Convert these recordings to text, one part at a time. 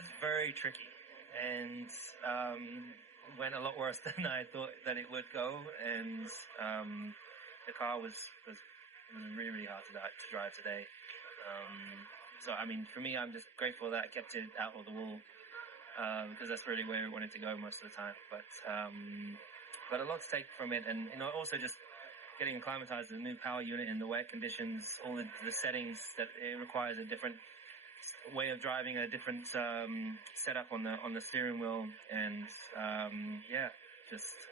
was very tricky, and went a lot worse than I thought that it would go. And the car was really, really hard to drive today. So I mean, for me, I'm just grateful that I kept it out of the wall, because that's really where we wanted to go most of the time. But a lot to take from it, and also just getting acclimatized to the new power unit in the wet conditions, all the settings that it requires a different way of driving, a different setup on the steering wheel, and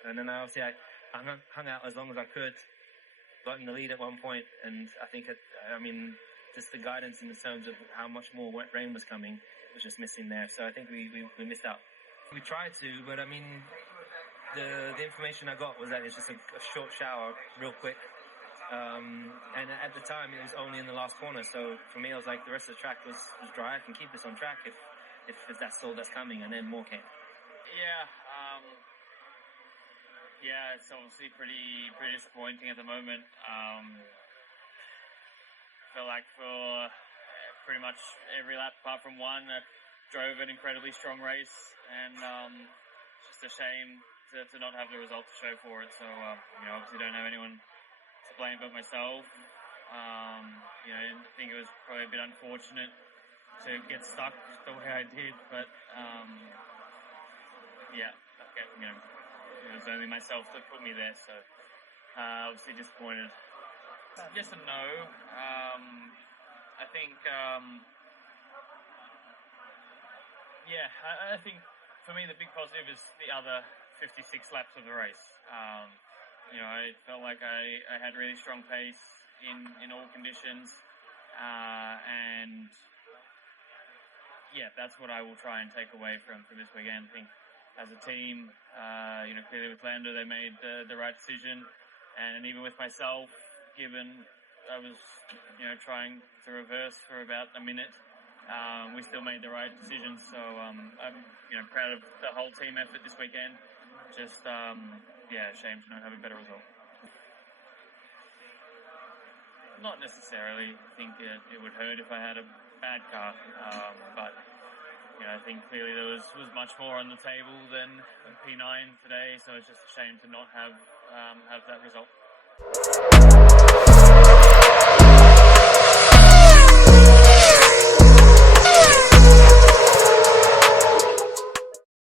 and then obviously I hung out as long as I could, got in the lead at one point, and I think just the guidance in the terms of how much more wet rain was coming was just missing there. So I think we missed out. We tried to, but I mean, the information I got was that it's just a short shower, real quick. And at the time, it was only in the last corner. So for me, I was like, the rest of the track was dry. I can keep this on track if that's all that's coming, and then more came. Yeah, it's obviously pretty disappointing at the moment. Feel like for pretty much every lap apart from one, I drove an incredibly strong race, and it's just a shame to not have the result to show for it. So obviously don't have anyone to blame but myself. I think it was probably a bit unfortunate to get stuck the way I did, but it was only myself that put me there, so obviously disappointed. Yes and no. I think I think for me the big positive is the other 56 laps of the race. I felt like I had really strong pace in all conditions, and that's what I will try and take away from this weekend. I think as a team, clearly with Lando they made the right decision, and even with myself, given I was trying to reverse for about a minute, we still made the right decision. So I'm proud of the whole team effort this weekend. Just shame to not have a better result. Not necessarily. I think it would hurt if I had a bad car, but I think clearly there was much more on the table than P9 today, so it's just a shame to not have that result.